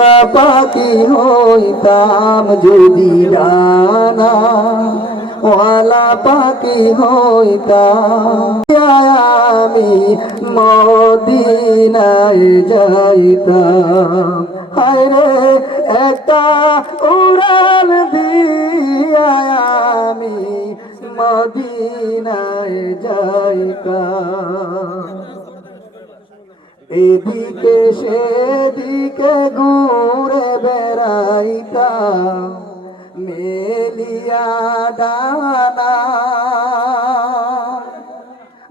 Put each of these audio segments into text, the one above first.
একটা পাখি হইতাম যদি ডানা, ওয়ালা পাখি হইতাম। আমি মদিনায় যাইতাম। হায় রে, একটা উড়াল দিয়া আমি মদিনায় যাইতাম। এদিকে সেদিকে ঘুরে বেড়াইতাম মেলিয়া ডানা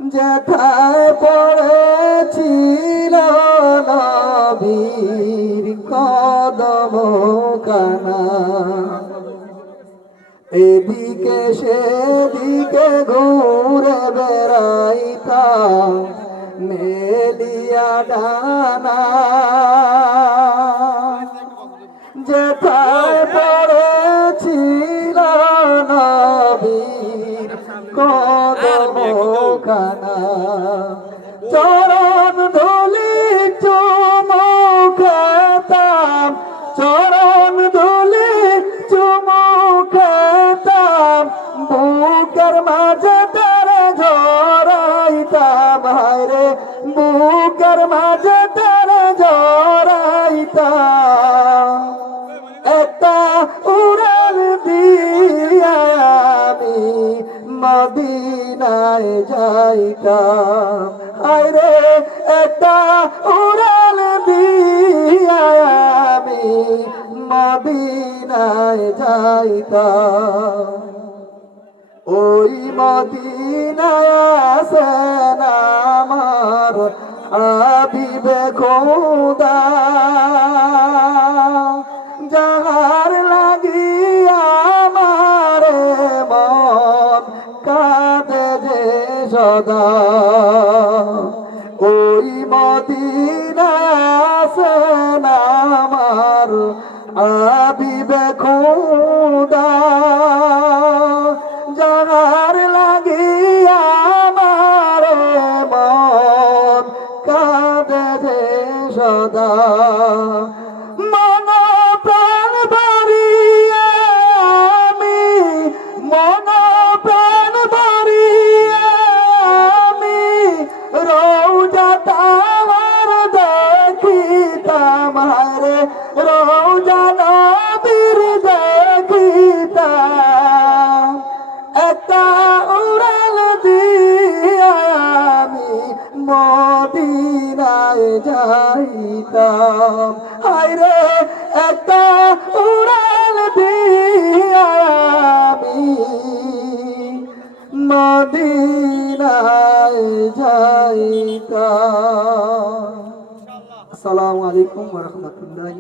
যেথায় পড়েছিল নবীর কদম কানা এদিকে সেদিকে ঘুরে বেড়াইতাম মেলিয়া ডানা। যেথায় পড়েছিল নবীর কদম কানা চরণ ধুলি চুমুখাতাম চরণ ধুলি চুমুখাতাম বুকের মাঝে তারে ঝরাইতাম একটা উড়াল দিয়া আমি মদিনায় যাইতাম। আরে একটা উড়াল দিয়া আমি মদিনায় যাইতাম। ওই মদিনায় আমার খোদা যাহার লাগি আমার মন কাঁদে যে সদা। ওই মদিনায় আছেন আমার আবিবে খোদা সদা। মন প্রাণ ভরিয়া আমি, মন প্রাণ ভরিয়া আমি, রৌজা তাওয়ার দেখিতাম, হারে রৌজা নবীর দেখিতাম। একটা উড়াল দিয়া আমি মদিনায় যাইতাম হায়রে একটা উড়াল দিয়া আমি মদিনায় যাইতাম। আসসালামু আলাইকুম ওয়া রাহমাতুল্লাহি